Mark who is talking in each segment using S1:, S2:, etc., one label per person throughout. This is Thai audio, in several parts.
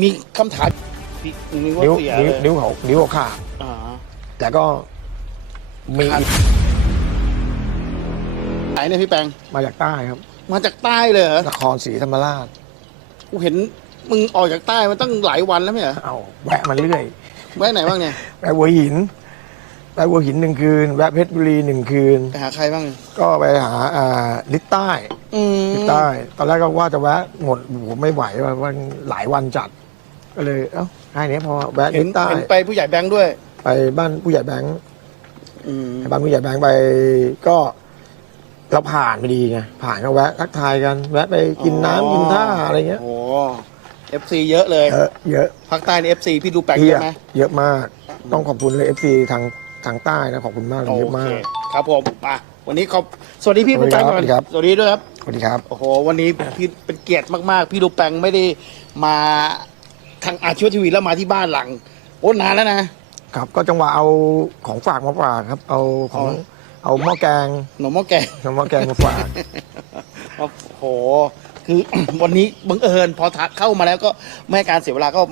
S1: มีคำถามพี่นึกว่า
S2: นิ้ว
S1: เสีย
S2: นิ้ว
S1: เลย
S2: นิ้วเขานิ้วเขาขาด
S1: อ่า
S2: แต่ก็มี
S1: ขาดไหนเนี่ยพี่แปง
S2: มาจากใต้ครับ
S1: มาจากใต้เลยเหรอน
S2: ครศรีธรรมราช
S1: กูเห็นมึงออกจากใต้มาตั้งหลายวันแล้วไม่เหรอ
S2: เอาแวะมาเรื่อย
S1: ไว้ไหนบ้างเนี่ย
S2: แวะหัวหิน แวะหัวหินหนึ่งคืน แวะเพชรบุรีหนึ่งคืน
S1: ไปหาใครบ้าง
S2: ก็ไปหาอ่าลิตใต้
S1: อืม
S2: ลิตใต้ ตอนแรกก็ว่าจะแวะหมดโอ้โหไม่ไหวว่าว่าหลายวันจัด ก็เลย เอ้าแค่นี้พอแวะ
S1: เห็
S2: ลิ
S1: น
S2: ตใต้
S1: เห็นไปผู้ใหญ่แบงค์ด้วย
S2: ไปบ้านผู้ใหญ่แบงค์
S1: อืม
S2: ไปบ้านผู้ใหญ่แบงค์ไปก็เราผ่านไปดีไงผ่านก็แวะทักทายกันแวะไปกินน้ำกินท่าอะไรเงี้ย
S1: โอ้เอฟซีเยอะเลย
S2: เยอะเยอะ
S1: ภาคใต้ในเอฟซีพี่ดูแปลง
S2: เย
S1: เย
S2: อะ
S1: อะไหม
S2: เยอะมาก ต้องขอบคุณเลยเอฟซีทางทางใต้นะขอบคุณมากเลย
S1: โอ
S2: เยอะ
S1: เค
S2: มาก
S1: ครับผมมาวันนี้ขอบสวัสดีพี่
S2: สวั
S1: ดู
S2: สดี
S1: แปลง
S2: ครับ
S1: ก่อน
S2: สวัสดีครับ
S1: สวัสดีด้วยครับ
S2: สวัสดีครับ
S1: โอ้โห วันนี้พี่เป็นเกียรติมาก ๆ พี่ดูแปลงไม่ได้มา ทางอาชีวทีวีแล้วมาที่บ้านหลัง โอ้นานแล้วนะ
S2: ครับ ก็จังหวะเอาของฝากมาฝากครับ เอาของ
S1: อ๋อ
S2: เอาหม้อแกง
S1: หนมหม้อแกง
S2: เอาหม้อแกงมาฝาก
S1: โอ้โห คือ วันนี้บังเอิญพอทักเข้ามาแล้วก็ไม่ให้การเสียเวลาก็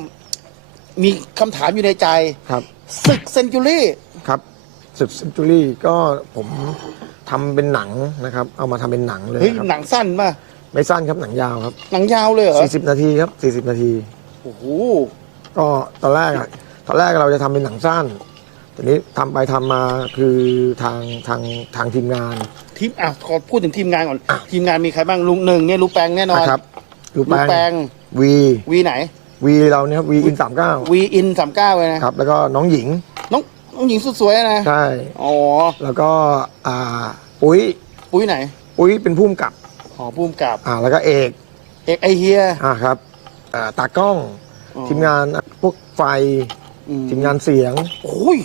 S1: มีคำถามอยู่ในใจ
S2: ครับ
S1: ศึกเซนจูรี่
S2: ครับสิบเซนจูรี่ก็ผมทำเป็นหนังนะครับ เอามาทำเป็นหนังเลย
S1: เฮ้ย
S2: ครับ
S1: หนังสั้นป่ะ
S2: ไม่สั้นครับหนังยาวครับ
S1: หนังยาวเลยเหรอ
S2: 40 นาทีครับ 40 นาที
S1: โอ้โห
S2: ก็ตอนแรกอะตอนแรกเราจะทำเป็นหนังสั้นทีนี้ทำไปทำมาคือทางทางทางทีมงาน
S1: ทีมอะขอพูดถึงทีมงานก่อน
S2: อะ
S1: ทีมงานมีใครบ้างลุงหนึ่งเนี่ยลุงแปงแน่นอน
S2: นะครับลู
S1: ลุ
S2: ก
S1: ง
S2: แป้
S1: แป
S2: ง
S1: ง
S2: วี
S1: วีไหน
S2: วีเราเนี่ยวีอินสามเก้า
S1: วีอินสามเก้าเลยนะครับ
S2: แล้วก็น้องหญิง
S1: น้องน้องหญิงสุดสวยนะ
S2: ใช่
S1: อ๋อ
S2: แล้วก็อ่าปุ้ย
S1: ปุ้ยไหน
S2: ปุ้ยเป็นผู้กำกับ
S1: อ๋อพุ่มกับ
S2: อ่าแล้วก็เอก
S1: เอกไอเฮีย
S2: อ่าครับ อ่าตากล้อง
S1: อ๋อ
S2: ทีมงานพวกไฟ
S1: อื
S2: ทีมงานเสียง
S1: โอ้ย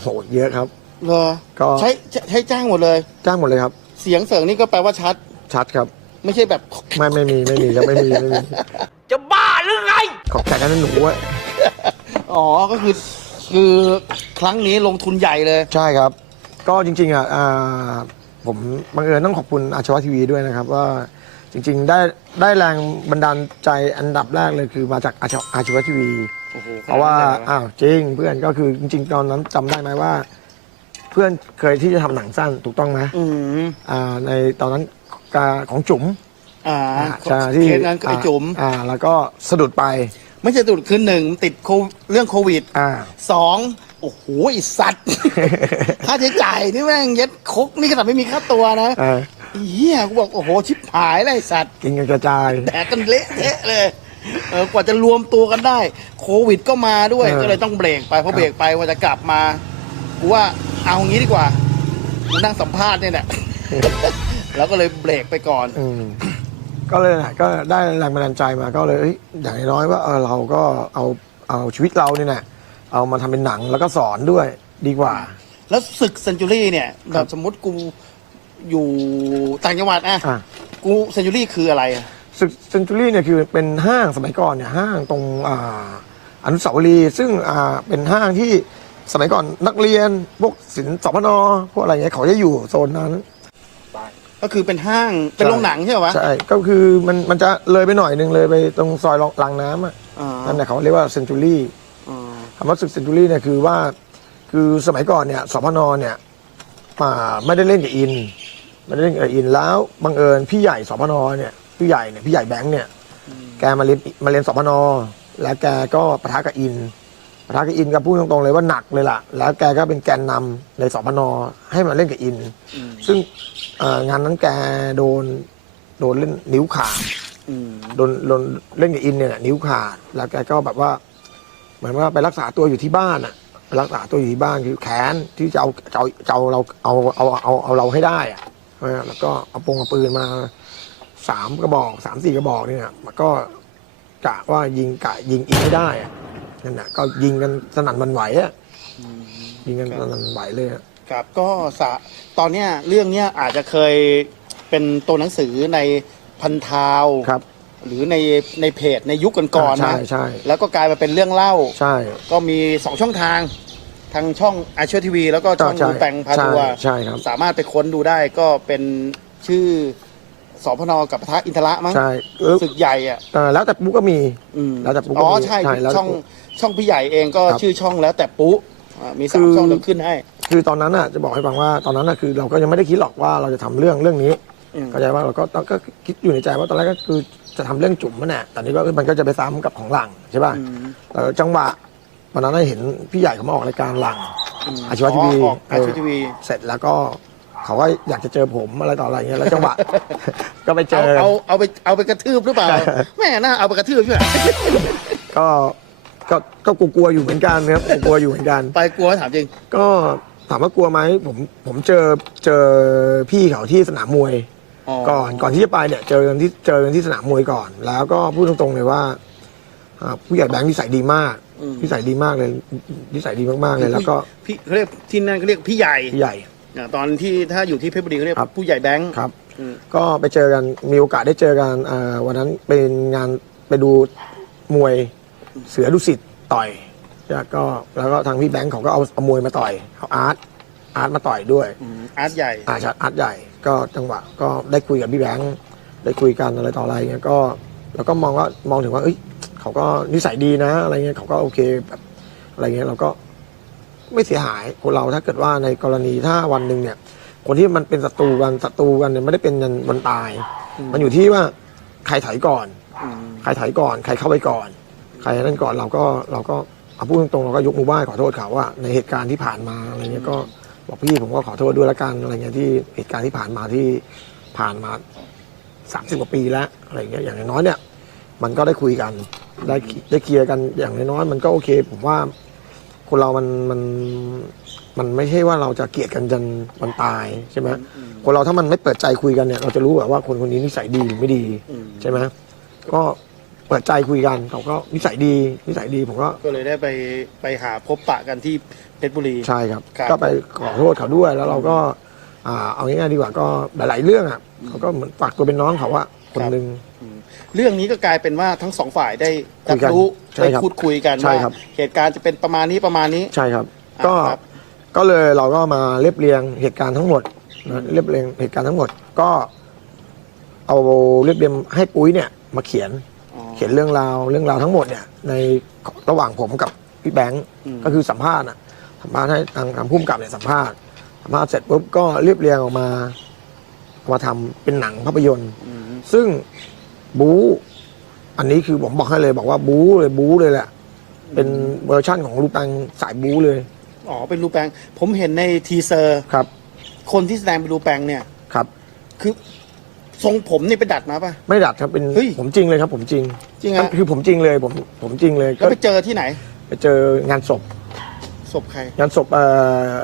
S2: โหเยอะครับ
S1: เหรอ
S2: ก็
S1: ใช้ใช้ใช้จ้างหมดเลย
S2: จ้างหมดเลยครับ
S1: เสียงเสริงนี่ก็แปลว่าชัด
S2: ชัดครับ
S1: ไม่ใช่แบบ
S2: ไม่ไม่มีไม่มียังไม่มีไม่มี
S1: จะบ้าหรือไง
S2: ขอบแต่กันนั้นหนูอะ
S1: อ๋อ ก็คือ คือครั้งนี้ลงทุนใหญ่เลย
S2: ใช่ครับ ก็จริงๆอะอ่าผมบังเอิญต้องขอบคุณอาชวะทีวีด้วยนะครับ ว่า จริงๆ ได้ได้แรงบันดาลใจอันดับแรกเลยคือมาจากอาชวอาชวะทีวี
S1: โอ้โห
S2: เพราะว่าอ้าวจริงเพื่อนก็คือจริงๆ ตอนนั้นจำได้ไหมว่า เพื่อนเคยที่จะทำหนังสั้นถูกต้องไหม
S1: อืม
S2: อ่าในตอนนั้นกาของจุ๋ม
S1: อ่า
S2: อ่าใช่ที่
S1: เคสนั้นก็ไอจุ๋ม
S2: อ่าแล้วก็สะดุดไป
S1: ไม่ใช่ตุดคือหนึ่งติดโควิดเรื่องโควิด
S2: อ่า
S1: สองโอ้โหไอสัตว์ ค่าใช้จ่ายนี่แม่งเย็ดคุกนี่ขนาดไม่มีค่าตัวนะ
S2: อ่า
S1: เฮียกูบอกโอ้โหชิบหายเลยไอ้สัตว์
S2: กินกันกระจาย
S1: แดกกันเละเทะเลยเออกว่าจะรวมตัวกันได้ โควิดก็มาด้วย
S2: เออ
S1: ก็เลยต้องเบรกไปเพ
S2: ครั
S1: ราะ
S2: บ
S1: เบรกไปว่าจะกลับมากูว่าเอางี้ดีกว่ากูนั่งสัมภาษณ์เนี่ยแหละ แล้วก็เลยเบรกไปก่อน
S2: อืมก็เลยน่ะก็ได้แรงบันดาลใจมาก็เลยเอ้ยอย่างน้อยๆว่าเออเราก็เอาเอาชีวิตเราเนี่ยนะเอามาทำเป็นหนังแล้วก็สอนด้วยดีกว่า
S1: แล้วศึกเซนจูรี่เนี่ย
S2: ค
S1: แบ
S2: รับบ
S1: สมมติกู อยู่ต่างจังหวัดอะ
S2: อะ
S1: กูเซนจูรี่คืออะไรอะ
S2: เซนจูรี่เนี่ยคือเป็นห้างสมัยก่อนเนี่ยห้างตรงอ่าอนุสาวรีย์ซึ่งอ่าเป็นห้างที่สมัยก่อนนักเรียนพวกศิลป์สพนพวกอะไรเงี้ยเขาจะอยู่โซนนั้น
S1: ก็คือเป็นห้างเป็นโรงหนังใช่ไหมวะ
S2: ใช่ก็คือมันมันจะเลยไปหน่อยหนึงเลยไปตรงซอยรางน้ำอะ
S1: อ่า
S2: นั่นแหละเขาเรียกว่าเซนจูรี่
S1: อ่า
S2: คำว่าศึกเซนจูรี่เนี่ยคือว่าคือสมัยก่อนเนี่ยสพนเนี่ยมาไม่ได้เล่นกับอินไม่ได้เล่นกับอินแล้วบังเอิญพี่ใหญ่สพนเนี่ยพี่ใหญ่เนี่ยพี่ใหญ่แบงค์เนี่ยแกมาเรียนมาเรียนสพนแล้วแกก็ปะทะกับอินปะทะกับอินก็พูดตรงๆเลยว่าหนักเลยล่ะ แล้วแกก็เป็นแกนนำในสพนให้มาเล่นกับอิน
S1: อืม
S2: ซึ่งเอ่องานนั้นแกโดนโดนเล่นนิ้วขาด
S1: อืม
S2: โดนโดนเล่นกับอินเนี่ยนิ้วขาด แล้วแกก็แบบว่าเหมือนว่าไปรักษาตัวอยู่ที่บ้านอะไปรักษาตัวอยู่ที่บ้านคือแขนที่จะเอาจะเอาจะเอาเราเอาเอาเอาเอาเราให้ได้อะเออ แล้วก็เอาปงเอาปืนมาสามกระบอกสามสี่กระบอกเนี่ยมันก็กะว่ายิงกะยิงอินให้ได้อะนั่นแหะก็ยิงกันสนั่นหวันไหวอะยิงกันสนั่นหวันไหวเลยอะ
S1: ครับ ก็สะตอนเนี้ยเรื่องเนี้ยอาจจะเคยเป็นตัวหนังสือในพันทาว
S2: ครับ
S1: หรือในในเพจในยุคก่อนๆ
S2: ใช่
S1: นะ
S2: ใช่
S1: แล้วก็กลายมาเป็นเรื่องเล่า
S2: ใช่
S1: ก็มีสองช่องทาง ทางช่องอาชีวทีวีแล้วก็ช่อง
S2: ใช่
S1: ดูแปงพา
S2: ใช่
S1: ทัวร์
S2: ใช่ครับ
S1: สามารถไปค้นดูได้ก็เป็นชื่อสพนกับปะทะอินทระมั้ง
S2: ใช่เออ
S1: ศึกใหญ่อะ
S2: เออแล้วแต่ปุ๊กก็มี
S1: อืม
S2: แล้วแต่ปุ๊กก็
S1: อ๋อ
S2: มี
S1: ใช่
S2: ใช่แล้วแต่
S1: ช่อง
S2: ปุ๊ก
S1: ช่องพี่ใหญ่เองก็
S2: ครับ
S1: ชื่อช่องแล้วแต่ปุ๊อ่ามีสาม
S2: คือ
S1: ช่องเดี๋ยวขึ้นให้
S2: คือตอนนั้นอะจะบอกให้ฟังว่าตอนนั้นอะคือเราก็ยังไม่ได้คิดหรอกว่าเราจะทำเรื่องเรื่องนี้
S1: อืม
S2: เข้าใจว่าเราก็ต้องก็คิดอยู่ในใจว่าตอนแรกก็คือจะทำเรื่องจุ่มมันแหละแต่นี้ก็มันก็จะไปซ้ำกับของหลังใช่ป่ะ
S1: อืม
S2: แล้วจังหวะ วันนั้นได้เห็นพี่ใหญ่เขามาออกรายการหลัง
S1: ม
S2: อาชีวะทีวี
S1: ออกอาชีวะทีวี
S2: เสร็จแล้วก็เขาก็อยากจะเจอผมอะไรต่ออะไรเงี้ยแล้วจังหวะ ก็ไปเจ
S1: เอา
S2: อ
S1: เอาเอาไปเอาไปกระทืบหรือเปล่า
S2: ใช่
S1: แม่น่าเอาไปกระทืบใช่ไหม
S2: ก็ก็ก็กลัวๆอยู่เหมือนกันนะครับกลัวๆอยู่เหมือนกัน
S1: ไปกลัวถามจริง
S2: ก็ถามว่ากลัวไหมผมผมเจอเจอพี่เขาที่สนามมวย ก่อนก่อนที่จะไปเนี่ยเจอกันที่เจอกันที่สนามมวยก่อน แล้วก็พูดตรงๆเลยว่าอ่าผู้ใหญ่แบงค์นิสัยดีมาก
S1: อืม
S2: นิสัยดีมากเลยนิสัยดีมากๆเลยแล้วก็
S1: พี่เขาเรียกที่นั่นเขาเรียกพี่ใหญ่
S2: พี่ใหญ่
S1: อ่าตอนที่ถ้าอยู่ที่เพชรบุรีเขาเรียก
S2: ครับ
S1: ผู้ใหญ่แบงค์
S2: ครับ
S1: อืม
S2: ก็ไปเจอกันมีโอกาสได้เจอกันอ่าวันนั้นเป็นงานไปดูมวยเสือดุสิตต่อยแล้วก็แล้วก็ทางพี่แบงค์เขาก็เอาเอามวยมาต่อยเอาอาร์ตอาร์ตมาต่อยด้วย
S1: อืมอาร์ตใหญ่
S2: อาชัดอาร์ตใหญ่ก็จังหวะก็ได้คุยกับพี่แบงค์ได้คุยกันอะไรต่ออะไรเงี้ยก็เราก็มองว่ามองถึงว่าเอ้ย เขาก็นิสัยดีนะ อะไรเงี้ยเขาก็โอเคแบบอะไรเงี้ยเราก็ไม่เสียหายคนเราถ้าเกิดว่าในกรณีถ้าวันหนึ่งเนี่ย คนที่มันเป็นศัตรูกันศัตรูกันเนี่ยไม่ได้เป็นยันวันตาย
S1: อืม
S2: มันอยู่ที่ว่าใครถอยก่อน
S1: อืม
S2: ใครถอยก่อน ใครเข้าไปก่อน ใครนั่นก่อนเราก็เราก็เอาพูดตรงๆเราก็ยกมือไหว้ขอโทษเขาว่าในเหตุการณ์ที่ผ่านมาอะไรเงี้ยก็บอกพี่ผมก็ขอโทษด้วยละกันอะไรเงี้ยที่เหตุการณ์ที่ผ่านมาที่ผ่านมาสามสิบกว่าปีแล้วอะไรเงี้ยอย่างน้อยๆเนี่ย มันก็ได้คุยกัน ได้ได้เคลียร์กันอย่างน้อยๆมันก็โอเค ผมว่าคนเรามันมันมันไม่ใช่ว่าเราจะเกลียดกันจนวันตายใช่ไหม
S1: อืม
S2: คนเราถ้ามันไม่เปิดใจคุยกันเนี่ยเราจะรู้แบบว่าคนคนนี้นิสัยดีหรือไม่ดี
S1: อืม
S2: ใช่ไหมก็เปิดใจคุยกันเขาก็นิสัยดีนิสัยดีผมก็
S1: ก็เลยได้ไปไปหาพบปะกันที่เพชรบุรี
S2: ใช่ครับ
S1: ครับ
S2: ก็ไปขอโทษเขาด้วยแล้วเราก็อ่าเอาง่ายๆดีกว่าก็หลาย ๆ เรื่องอะเขาก็เหมือนฝากตัวเป็นน้องเขาว่าคนหนึ่ง
S1: อืม เรื่องนี้ก็กลายเป็นว่าทั้งสองฝ่ายได้
S2: คุ
S1: รับ
S2: ยกัน
S1: รู้
S2: ใช่
S1: ได้
S2: ครับ
S1: พูดคุยกัน
S2: ใช่
S1: ว่า
S2: ครับ
S1: เหตุการณ์จะเป็นประมาณนี้ประมาณนี้
S2: ใช่ครับ
S1: อะ
S2: ก็
S1: ครับ
S2: ก็เลยเราก็มาเรียบเรียงเหตุการณ์ทั้งหมดนะเรียบเรียงเหตุการณ์ทั้งหมด ก็ เอาเรียบเรียงให้ปุ้ยเนี่ย มาเขียน
S1: อ๋อ
S2: เขียนเรื่องราวเรื่องราวทั้งหมดเนี่ย ในระหว่างผมกับพี่แบงค์
S1: อืม
S2: ก็คือสัมภาษณ์อะสัมภาษณ์ให้ทางทางผู้กำกับเนี่ยสัมภาษณ์สัมภาษณ์เสร็จปุ๊บก็เรียบเรียงออกมาเอามาทำเป็นหนังภาพยนตร์
S1: อืม
S2: ซึ่ง บู๊อันนี้คือผมบอกให้เลยบอกว่าบู๊เลยบู๊เลยแหละ เป็นเวอร์ชั่นของลูกตังสายบู๊เลย
S1: อ๋อเป็นรูปแปลงผมเห็นในทีเซอร์
S2: ครับ
S1: คนที่แสดงเป็นรูปแปลงเนี่ย
S2: ครับ
S1: คือทรงผมนี่ไปดัดมาป่ะ
S2: ไม่ดัดครับเป็น
S1: เฮ้ย
S2: ผมจริงเลยครับผมจริง
S1: จริง
S2: มัน
S1: ฮะ
S2: คือผมจริงเลยผมผมจริงเลย
S1: แล้วไปเจอที่ไหน
S2: ไปเจองานศพ
S1: ศพใคร
S2: งานศพเอ่อ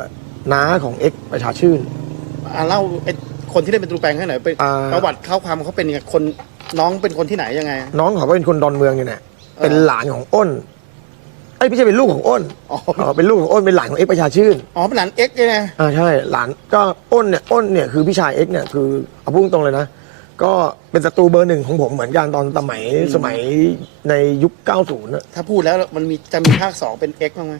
S2: น้าของเอ็กซ์ประชาชื่น
S1: อ่าเล่าไอ้ คนที่ได้เป็นรูปแปลงให้หน่อยไป
S2: อ่า
S1: ประวัติเข้าความเขาเป็นยังไงคนน้องเป็นคนที่ไหนยังไง
S2: น้องเขาก็เป็นคนดอนเมืองอยู่เนี่ย
S1: เออ
S2: เป็นหลานของอ้นไอ้ยไม่ใช่เป็นลูกของอ้น
S1: อ๋อ
S2: เออเป็นลูกของอ้นเป็นหลานของเอ็กซ์ประชาชื่น
S1: อ๋อเป็นหลานเอ็กซ์เนี่ยนะ
S2: อ่าใช่หลานก็อ้นเนี่ยอ้นเนี่ยคือพี่ชายเอ็กซ์เนี่ยคือเอาพูดตรงๆเลยนะก็เป็นศัตรูเบอร์หนึ่งของผมเหมือนกันตอนสมัยสมัยในยุค 90นะ
S1: ถ้าพูดแล้วมันมีจะมีภาคสองเป็นเอ็กซ์บ้างไหม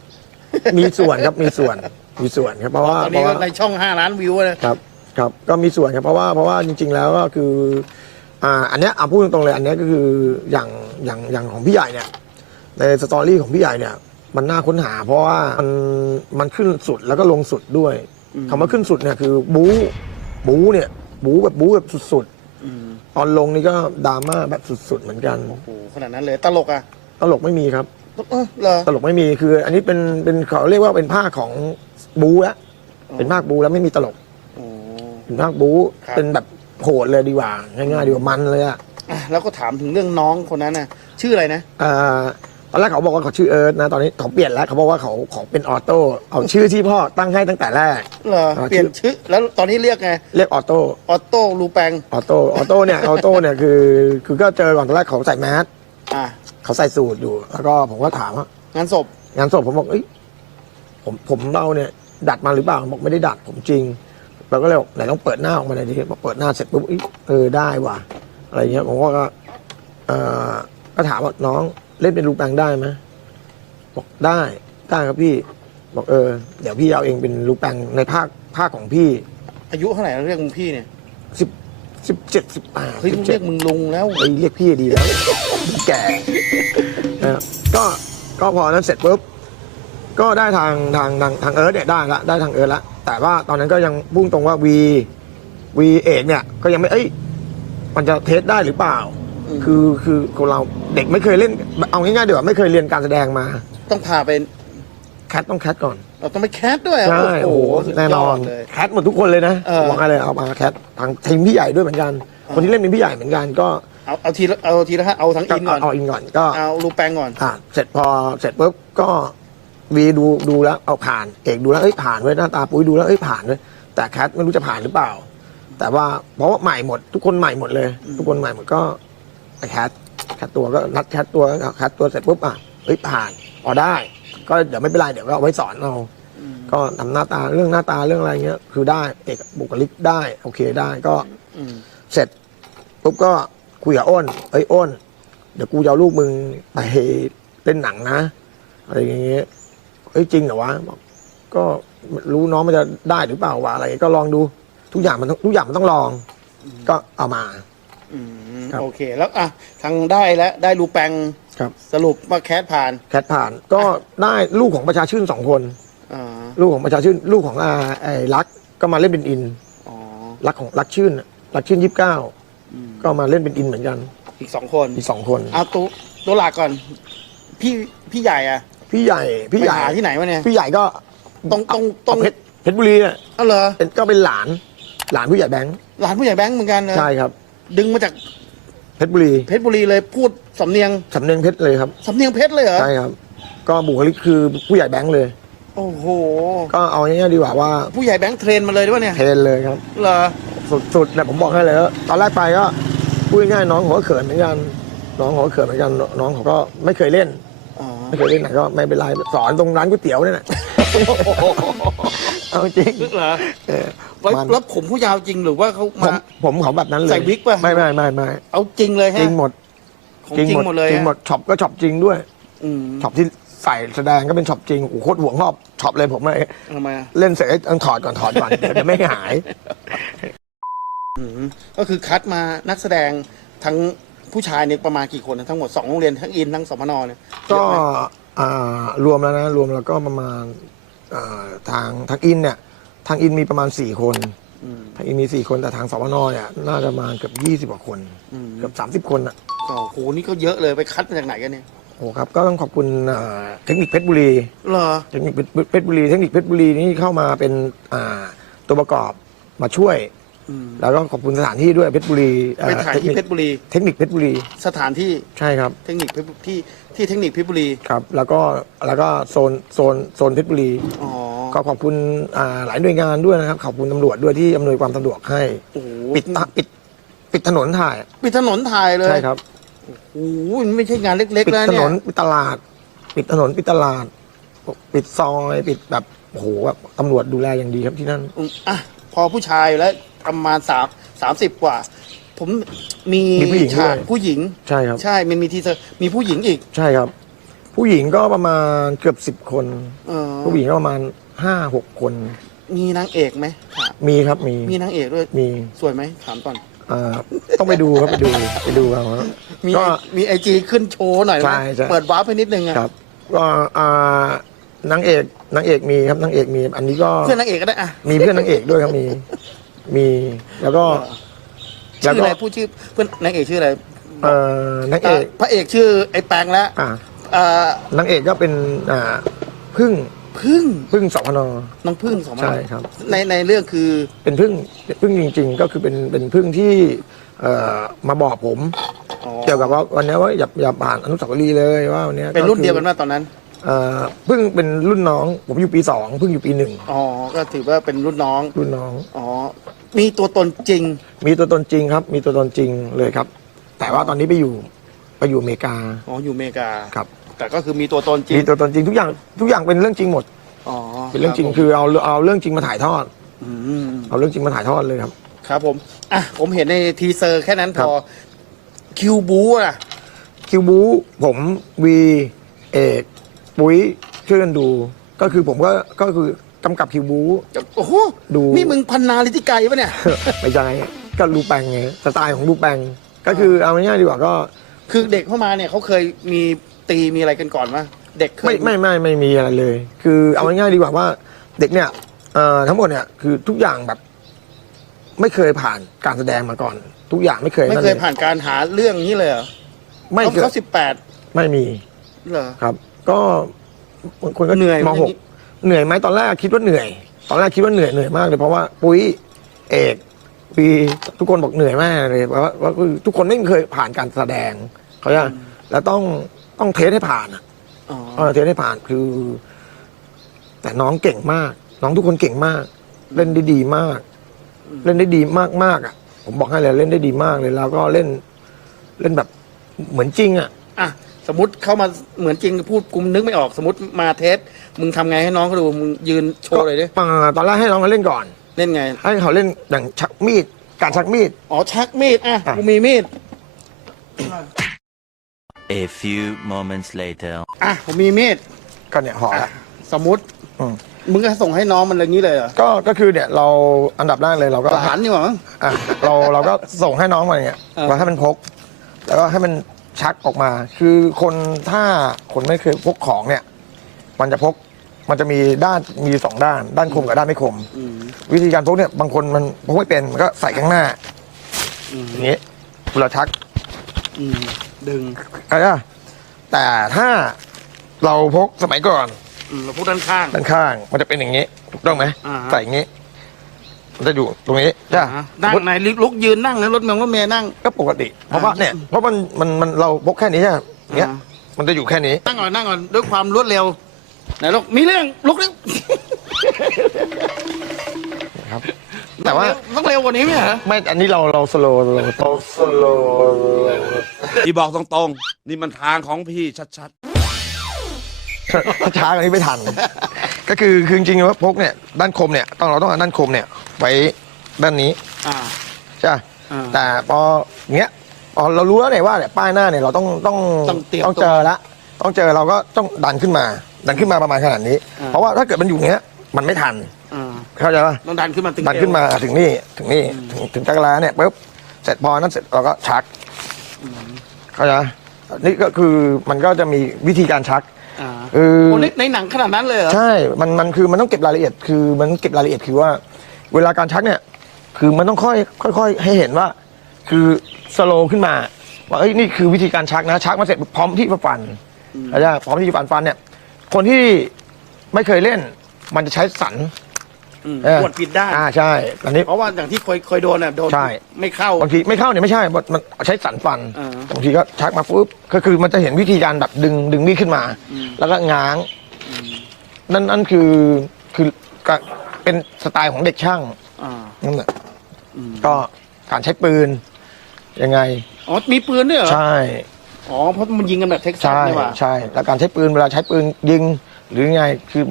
S2: มีส่วนครับมีส่วนมีส่วนครับเพราะว่า
S1: ตอน
S2: เพ
S1: นี้
S2: ราะ
S1: ก็
S2: ว่า
S1: ในช่อง5ล้านวิวเลย
S2: ครับ ครับก็มีส่วนครับเพราะว่าเพราะว่าจริง ๆ แล้วก็คืออ่าอันเนี้ยเอาพูดตรงๆเลยอันเนี้ยก็คืออย่างอย่างอย่างของพี่ใหญ่เนี่ยในสตอรี่ของพี่ใหญ่เนี่ยมันน่าค้นหา เพราะว่ามันมันขึ้นสุดแล้วก็ลงสุดด้วย
S1: อืม
S2: คำว่าขึ้นสุดเนี่ยคือบู๊บู๊เนี่ยบู๊แบบบู๊แบบสุด
S1: อืม
S2: ๆตอนลงนี่ก็ดราม่าแบบสุดๆเหมือนกัน
S1: โอ้โหขนาดนั้นเลยตลกอะ
S2: ตลกไม่มีครับ
S1: เออเหรอ
S2: ตลกไม่มีคือ อันนี้เป็นเป็นเขาเรียกว่าเป็นภาคของบู๊แล้วเป็นภาคบู๊แล้วไม่มีตลก
S1: โอ้
S2: เป็นภาคบู๊
S1: ครับ
S2: เป็นแบบโหดเลยดีกว่า ง่ายๆดีกว่ามันเลยอะ
S1: อะแล้วก็ถามถึงเรื่องน้องคนนั้นน่ะ ชื่ออะไรนะ
S2: อ่าตอนแรกเขาบอกว่าเขาชื่อเอิร์ธนะ ตอนนี้เขาเปลี่ยนแล้วเขาบอกว่าเขาเขาเป็นออโต้เอาชื่อที่พ่อตั้งให้ตั้งแต่แรก
S1: เหรอ
S2: อ่า
S1: เปลี่ยนชื่อ แล้วตอนนี้เรียกไง
S2: เรียกออโต้
S1: ออโต้รูแปง
S2: ออโต้ ออโต้เนี่ย ออโต้เนี่ยคือคือก็เจอก่อนตอนแรกเขาใส่แมส
S1: อะ
S2: เขาใส่สูทอยู่ แล้วก็ผมก็ถามว่างา
S1: นศพ
S2: งานศพผมบอกเอ้ยผมผมเราเนี่ย ดัดมาหรือเปล่าบอกไม่ได้ดัดผมจริง เราก็เลยบอกไหนต้องเปิดหน้าออกมาหน่อยดิพอเปิดหน้าเสร็จปุ๊บเอ้ยเออได้ว่ะอะไรเงี้ยผมก็เออก็ถามว่าน้องเล่นเป็นรูปแปลงได้ไหมบอกได้ได้ครับพี่ บอกเออเดี๋ยวพี่เอาเองเป็นรูปแปลงในภาคภาคของพี่
S1: อายุเท่าไหร่แล้วเรียกมึงพี่เนี่ย
S2: สิบสิบเจ็ดสิบแปด
S1: เฮ้ย
S2: สิ
S1: มึ
S2: บ
S1: ง
S2: เจ็
S1: เรี
S2: ด
S1: ยกมึงลุงแล้ว
S2: เฮ้ยเรียกพี่ดีแล้ว แก่นะครับก็ก็พอนั้นเสร็จปุ๊บก็ได้ทางทางทางทางเอิร์ธเนี่ยได้ละได้ทางเอิร์ธละ แต่ว่าตอนนั้นก็ยังพุ่งตรงว่าวีวีเอกเนี่ย ก็ยังไม่เอ้ย มันจะเทสได้หรือเปล่า
S1: อืม
S2: คือคือคนเราเด็กไม่เคยเล่น เอาง่ายๆเดี๋ยวาไม่เคยเรียนการแสดงมา
S1: ต้องพาไป
S2: แคทต้องแคทก่อน
S1: เราต้องไปแคสด้วย
S2: ใช่โอ้โห
S1: สุดยด
S2: แน่นอน
S1: เลย
S2: แคทหมดทุกคนเลยนะ
S1: เออ
S2: บอกอะไรเอามาแคททางทีมพี่ใหญ่ด้วยเหมือนกัน คนที่เล่นเป็นพี่ใหญ่เหมือนกันก็
S1: เอาเอาทีละเอาทีละฮะเอาทั้งอินก่อน
S2: เอาอินก่อนก็
S1: เอาลูกแปงก่อน
S2: อ่าเสร็จพอเสร็จปุ๊บก็ วีดูดูแล้วเอาผ่าน เอกดูแล้วเอ้ยผ่านเว้ยหน้าตาปุ้ยดูแล้วเอ้ยผ่านเว้ยแต่แคทไม่รู้จะผ่านหรือเปล่า แต่ว่าเพราะว่าใหม่หมด ทุกคนใหม่หมดเลย ทุกคนใหม่หมดก็ไอ้แคทแคทตัวก็นัดแคทตัวแคทตัวเสร็จปุ๊บอะเอ้ยผ่านพอได้ ก็เดี๋ยวไม่เป็นไรเดี๋ยวก็เอาไว้สอนเอาก็ทำหน้าตาเรื่องหน้าตาเรื่องอะไรเงี้ย คือได้เอกบุคลิกได้โอเคได้ก็
S1: อ
S2: เสร็จปุ๊บก็คุยกับอ้นเอ้ยอ้น เดี๋ยวกูจะเอาลูกมึงไปเล่นหนังนะอะไรอย่างเงี้ย ฮ้ยจริงเหรอวะบอกก็รู้น้องมันจะได้หรือเปล่าวะอะไรก็ลองดูทุกอย่างมันต้องทุกอย่างมันต้องลอง ก็เอามา
S1: อืม
S2: ครับ
S1: โอเค แล้วอะทางได้แล้วได้ลูกแปง
S2: ครับ
S1: สรุปว่าแคสผ่าน
S2: แคทผ่านก็ได้ลูกของประชาชื่นสองคน
S1: อ่า
S2: ลูกของประชาชื่น ลูกของอาไอ้รักก็มาเล่นเป็นอิน
S1: อ๋อ
S2: รักของรักชื่นน่ะรักชื่นยี่สิบเก้า
S1: อืม
S2: ก็มาเล่นเป็นอินเหมือนกัน
S1: อีกสองคน
S2: อีกสองคน
S1: เอาตัวตัวหลักก่อน พี่พี่ใหญ่อะ
S2: พี่ใหญ่พี่
S1: ไป
S2: ใหญ่
S1: หาที่ไหนวะเนี่ย
S2: พี่ใหญ่ก็
S1: ต้องต้องต้อง
S2: เพชรเพชรบุรีอะ
S1: เอาเหรอ
S2: เป็นก็เป็นหลาน หลานผู้ใหญ่แบงค์
S1: หลานผู้ใหญ่แบงค์เหมือนกันนะ
S2: ใช่ครับ
S1: ดึงมาจาก
S2: เพชรบุรี
S1: เพชรบุรีเลยพูดสำเนียง
S2: สำเนียงเพชรเลยครับ
S1: สำเนียงเพชรเลยเหรอ
S2: ใช่ครับ ก็บุคลิกคือผู้ใหญ่แบงค์เลย
S1: โอ้โห
S2: ก็เอาง่ายๆดีกว่าว่า
S1: ผู้ใหญ่แบงค์เทรนมาเลยด้วยเนี่ย
S2: เทรนเลยครับ
S1: เหรอ
S2: สุดๆเนี่ยผมบอกให้เลยว่าตอนแรกไปก็พูดง่ายๆน้องเขาก็เขินเหมือนกัน น้องเขาก็เขินเหมือนกันน้องเขาก็ไม่เคยเล่น
S1: อ๋อ
S2: ไม่เคยเล่นหนัก็ไม่เป็นไรสอนตรงร้านก๋วยเตี๋ยวนี่แหละเอาจริง
S1: เหรอ
S2: เออ
S1: ไว้
S2: มัน
S1: แล้วผมผู้ยาวจริงหรือว่าเขา
S2: ผม
S1: ม
S2: ผมเขาแบบนั้นเลย
S1: ใส่วิกป่ะ
S2: ไม่ไม่ไม่ไม่
S1: เอาจริงเลย
S2: จ
S1: ฮะ
S2: ริงหมด
S1: ของจริงหมดเลย
S2: จริงหมดช็อปก็ช็อปจริงด้วย
S1: อืม
S2: ช็อปที่ใส่แสดงก็เป็นช็อปจริงโอ้โหโคตรห่วงอบช็อปเลยผมเลย
S1: ทำไมอะ
S2: เล่นเสร็จต้องถอดก่อนถอดก่อนเดี๋ยวจะไม่หาย
S1: อืมก็คือคัดมานักแสดงทั้ง ผู้ชายเนี่ยประมาณกี่คนนะทั้งหมดสองโรงเรียนทั้งอินทั้งสมนเนี่ย
S2: ก็
S1: เยอะไหม
S2: อ่ารวมแล้วนะรวมแล้วก็ประมาณอ่าทางทางอินเนี่ยทางอินมีประมาณสี่คน
S1: อืม
S2: ทางอินมีสี่คนแต่ทางสวนเนี่ยน่าจะมาเกือบยี่สิบ20กว่าคน
S1: อืม
S2: เกือบสามสิบ30 คนอะ
S1: ก็โอ้โหนี่ก็เยอะเลยไปคัดมาจากไหนกันเนี่ย
S2: โอ้ครับก็ต้องขอบคุณอ่าเทคนิคเพชรบุรี
S1: เหรอ
S2: เทคนิคเพชรบุรีเทคนิคเพชรบุรีนี่เข้ามาเป็นอ่าตัวประกอบมาช่วย
S1: อืม
S2: แล้วก็ขอบคุณสถานที่ด้วยเพชรบุรีอ่
S1: ไปถ่ายที่เพชรบุรี
S2: เทคนิคเพชรบุรี
S1: สถานที่
S2: ใช่ครับ
S1: เทคนิคเพชรที่ที่เทคนิคเพชรบุรี
S2: ครับ แล้วก็แล้วก็โซนโซนโซนเพชรบุรี
S1: อ๋อ
S2: ก็ขอบคุณอ่าหลายหน่วยงานด้วยนะครับ ขอบคุณตำรวจด้วยที่อำนวยความสะดวกให้
S1: โอ้โห
S2: ปิดตาปิดปิดถนนถ่าย
S1: ปิดถนนถ่ายเลย
S2: ใช่ครับ
S1: โอ้โหมันไม่ใช่งานเล็ก
S2: ปิ
S1: ๆ
S2: ด
S1: แล้ว
S2: ถ
S1: เนี่
S2: น
S1: ย
S2: นปิดตลาด ปิดถนนปิดตลาด ปิดซอยปิดแบบโอ้โหแบบตำรวจดูแลอย่างดีครับที่นั่น
S1: อืมอะพอผู้ชายแล้ว ประมาณสามสามสิบกว่า ผมมี
S2: มีผู้หญิง
S1: ฉาก
S2: ด้วย
S1: ผู้หญิง
S2: ใช่ครับ
S1: ใช่ มันมีทีเซอร์มีผู้หญิงอีก
S2: ใช่ครับ ผู้หญิงก็ประมาณเกือบสิบคน
S1: เออ
S2: ผู้หญิงก็ประมาณห้าหกคน
S1: มีนางเอกไหมถาม
S2: มีครับมี
S1: มีนางเอกด้วย
S2: มี
S1: สวยไหมถามก่อน
S2: อ่าต้องไปดูครับไปดูไปดูเอาครับ
S1: มี
S2: ก็
S1: มีไอจีขึ้นโชว์หน่อยไหม
S2: ใช่ใช่
S1: เปิดวาร์ปไปนิดนึงอะ
S2: ครับก็อ่านางเอกนางเอกมีครับนางเอกมี อันนี้ก็
S1: เพื่อนนางเอกก็ได้อะ
S2: มีเพื่อนนางเอกด้วยครับมี มีแล้วก็แล้ว
S1: ชื่อ
S2: ก็
S1: อะไรพูดชื่อเพื่อนนางเอกชื่ออะไร
S2: เอ่อนางเอก
S1: พระเอกชื่อไอ้แปงแล้ว
S2: อ่า
S1: อ่านา
S2: งเอกก็เป็นอ่าพึ่ง
S1: พึ่ง
S2: พึ่งสพน
S1: น้องพึ่งสองพัน
S2: ใช่ครับ
S1: ในในเรื่องคือ
S2: เป็นพึ่งพึ่งจริง ๆ ก็คือเป็นเป็นพึ่งที่เอ่อมาบอกผม
S1: อ๋อ
S2: เกี่ยวกับว่าวันนี้ว่าอย่าอย่าผ่านอนุสาวรีย์เลยว่าวันนี้
S1: เป็นรุ่นเดียวกันว่าตอนนั้น
S2: เอ่อพึ่งเป็นรุ่นน้อง ผมอยู่ปีสองพึ่งอยู่ปีหนึ่ง
S1: อ๋อ ก็ถือว่าเป็นรุ่นน้อง
S2: รุ่นน้อง
S1: อ๋อ มีตัวตนจริง
S2: มีตัวตนจริงครับ มีตัวตนจริงเลยครับ แต่ว่าตอนนี้ไปอยู่ไปอยู่อเมริกา
S1: อ๋อ อยู่อเมริกา
S2: ครับ
S1: แต่ก็คือมีตัวตนจริง
S2: มีตัวตนจริงทุกอย่างทุกอย่างเป็นเรื่องจริงหมด
S1: อ๋อ
S2: เป็นเรื่องจริง
S1: คบผม
S2: คือเอาเอาเรื่องจริงมาถ่ายทอด
S1: ม
S2: เอาเรื่องจริงมาถ่ายทอดเลยครับ
S1: ครับผม อะ ผมเห็นในทีเซอร์แค่นั้นพ
S2: ครับ
S1: อคิวบูอะ
S2: คิวบูผมวีเอก ปุ้ยช่วยกันดู ก็คือผมก็ก็คือกำกับคิวบู
S1: โอ้โห
S2: ดู
S1: นี่มึงพันนาลิติไกปะเนี่ย
S2: ไม่ใช่ก็รูแปงไงสไตล์ของรูแปงก็คือเอาง่ายๆดีกว่าก็
S1: คือเด็กเข้ามาเนี่ยเขาเคยมีตีมีอะไรกันก่อนไหมเด็กเคย
S2: ไม่ไม่ไม่ไม่มีอะไรเลย คือเอาง่ายๆดีกว่าว่าเด็กเนี่ยเอ่อทั้งหมดเนี่ยคือทุกอย่างแบบ ไม่เคยผ่านการแสดงมาก่อน ทุกอย่างไม่เคย
S1: ไม่
S2: นั่น
S1: เค
S2: เลย
S1: ผ่านการหาเรื่องนี้เลยเหรอ
S2: ไม่
S1: เขา
S2: เคย
S1: เขาสิบแปด
S2: ไม่มี
S1: เหรอ
S2: ครับ ก็บางคนก็
S1: เหนื่อยไหม
S2: มหกเหนื่อยไหมตอนแรกคิดว่าเหนื่อย ตอนแรกคิดว่าเหนื่อยเหนื่อยมากเลยเพราะว่าปุ้ยเอกปีทุกคนบอกเหนื่อยมากเลยเพราะว่าว่าคือทุกคนไม่เคยผ่านการแสดงเขาจะแล้วต้องต้องเทสให้ผ่านอะ
S1: อ๋อ
S2: เออเทสให้ผ่านคือ แต่น้องเก่งมาก น้องทุกคนเก่งมาก เล่นได้ดีมาก เล่นได้ดีมากมากๆอะ ผมบอกให้เลยเล่นได้ดีมากเลย แล้วก็เล่น เล่นแบบเหมือนจริงอะ
S1: อะ สมมติเข้ามาเหมือนจริงพูดกุมนึกไม่ออกสมมติมาเทสมึงทำไงให้น้องเขาดูมึงยืนโชว์เลยดิ
S2: ก็ตอนแรกให้น้องเขาเล่นก่อน
S1: เล่นไง
S2: ให้เขาเล่นอย่างชักมีด การชักมีด
S1: อ๋อชักมีดอะ
S2: อะ
S1: กูมีมีด
S3: A few moments later.
S1: อะผมมีมีด
S2: ก็เนี่ยห่อ
S1: อะ
S2: ละ
S1: สมมติ
S2: อืม
S1: มึงก็ส่งให้น้องมันเลยงี้เลยเหรอ
S2: ก็ก็คือเนี่ยเราอันดับแรกเลยเราก็
S1: หลานนี่หว่ามั้ง
S2: อะเราเราก็ส่งให้น้องมาอย่างเงี้ย
S1: เออ
S2: ว่าให้มันพก แล้วก็ให้มัน ชักออกมา คือคนถ้าคนไม่เคยพกของเนี่ย มันจะพกมันจะมีด้านมีอยู่สองด้าน ด้านคมกับด้านไม่คม
S1: อืม
S2: วิธีการพกเนี่ยบางคนมันพกไม่เป็นมันก็ใส่ข้างหน้า
S1: อืม
S2: อย่างนี้เวลาชัก
S1: อืมดึง
S2: อะไรอะแต่ถ้าเราพกสมัยก่อน
S1: อืมเราพูดด้านข้าง
S2: ด้านข้างมันจะเป็นอย่างนี้ถูกต้องไหม
S1: อ่าฮะ
S2: ใส่อย่างนี้ มันจะอยู่ตรงนี้ใช่ปะ
S1: อะนั่งไหนลุกยืนนั่งนะรถเมล์รถเมล์นั่ง
S2: ก็ปกติ เพราะว่าเนี่ยเพราะมันมันมันเราพกแค่นี้ใช่ไหมเนี้ย
S1: อ่า
S2: มันจะอยู่แค่นี้
S1: นั่งก่อนนั่งก่อนด้วยความรวดเร็วไหนลูกมีเรื่องลุกเร็ว
S2: ครับ แต่ว่า
S1: ต้องเร็วกว่านี้ไหมเหรอ
S2: ไม่อันนี้เราเราสโลว์เราสโลว์
S4: พี่บอกตรงๆ นี่มันทางของพี่ชัด
S2: ช้ากว่านี้ไม่ทัน ก็คือคือจริงๆว่าพกเนี่ยด้านคมเนี่ยต้องเราต้องเอาด้านคมเนี่ยไว้ด้านนี้
S1: อ่า
S2: ใช่ปะ
S1: อ่า
S2: แต่พอเงี้ยพอเรารู้แล้วเนี่ยว่าเนี่ยป้ายหน้าเนี่ยเราต้องต้อง
S1: ต้องเตรียม
S2: ต้องเจอละต้องเจอเราก็ต้องดันขึ้นมา ดันขึ้นมาประมาณขนาดนี้
S1: อ่า
S2: เพราะว่าถ้าเกิดมันอยู่อย่างเงี้ยมันไม่ทัน
S1: อ่า
S2: เข้าใจป่ะ
S1: ต้องดันขึ้นมาถึง
S2: ดันขึ้นมาถึงนี่ถึงนี่ถึงถึงจักรแลเนี่ยปุ๊บเสร็จพอนั้นเสร็จเราก็ชักเข้าใจปะนี่ก็คือมันก็จะมีวิธีการชัก
S1: อ่า
S2: เออ
S1: โอ้ในในหนังขนาดนั้นเลยเหรอ
S2: ใช่ มัน มันคือ มันต้องเก็บรายละเอียด คือ มันเก็บรายละเอียด คือว่า เวลาการชักเนี่ย คือ มันต้องค่อย ค่อยๆให้เห็นว่า คือ สโลว์ขึ้นมา ว่า เอ้ย นี่คือวิธีการชักนะ ชักมาเสร็จพร้อมที่จะฟันแล้วจะพร้อมที่จะฟันฟันเนี่ย คนที่ไม่เคยเล่น มันจะใช้สัน
S1: อืม
S2: เออก
S1: ดผิดด้าน
S2: อ่าใช่อันนี้
S1: เพราะว่าอย่างที่เคยเคยโดนเนี่ยโดน
S2: ใช่
S1: ไม่เข้า
S2: บางทีไม่เข้าเนี่ยไม่ใช่มันมันใช้สันฟัน
S1: อ่า
S2: บางทีก็ชักมาปุ๊บก็คือมันจะเห็นวิธีการแบบดึงดึงมีดขึ้นมาแล้วก็ง้าง นั่นนั่นคือคือก็เป็นสไตล์ของเด็กช่าง
S1: อ่า
S2: นั่นแหละ
S1: อืม
S2: ก็การใช้ปืน ยังไง
S1: อ๋อมีปืนด้วยเหรอ
S2: ใช่
S1: อ๋อเพราะมันยิงกันแบบเท็กซัส
S2: ใช่
S1: นี่หว่า
S2: ใช่ แล้วการใช้ปืนเวลาใช้ปืนยิง หรือไงคือ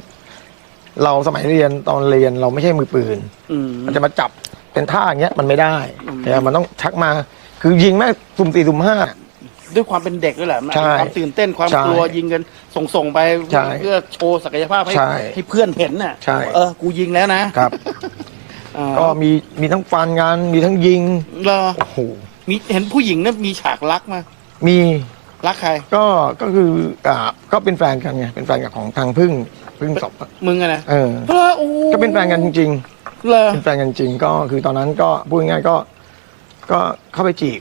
S2: เราสมัยเรียนตอนเรียนเราไม่ใช่มือปืน
S1: อืม
S2: มันจะมาจับเป็นท่าอย่างเงี้ยมันไม่ได้
S1: อืม
S2: แต่มันต้องชักมา คือยิงแม่งสุ่มสี่สุ่มห้า
S1: ด้วยความเป็นเด็กด้วยแหละมัน
S2: ใช่
S1: ความตื่นเต้นความ
S2: ใช่
S1: กลัวยิงกันส่งส่งๆไป
S2: ใช่
S1: เพื่อโชว์ศักยภาพให้
S2: ใช่
S1: ให้เพื่อนเห็นน่ะ
S2: ใช่
S1: เออกูยิงแล้วนะครับ อ่า
S2: ก็มีมีทั้งฟันงานมีทั้งยิง
S1: เหรอ
S2: โอ้โห
S1: มีเห็นผู้หญิงเนี่ยมีฉากรักมา
S2: มี
S1: รักใคร
S2: ก็ก็คืออ่าก็เป็นแฟนกันไงเป็นแฟนกับของทางพึ่งพึ่งศพอะ
S1: มึงอะนะ
S2: เออ
S1: เออโอ้
S2: ก็เป็นแฟนกันจริงๆ
S1: เลย
S2: เป็นแฟนกันจริงก็คือตอนนั้นก็พูดง่ายๆก็ ก็เข้าไปจีบ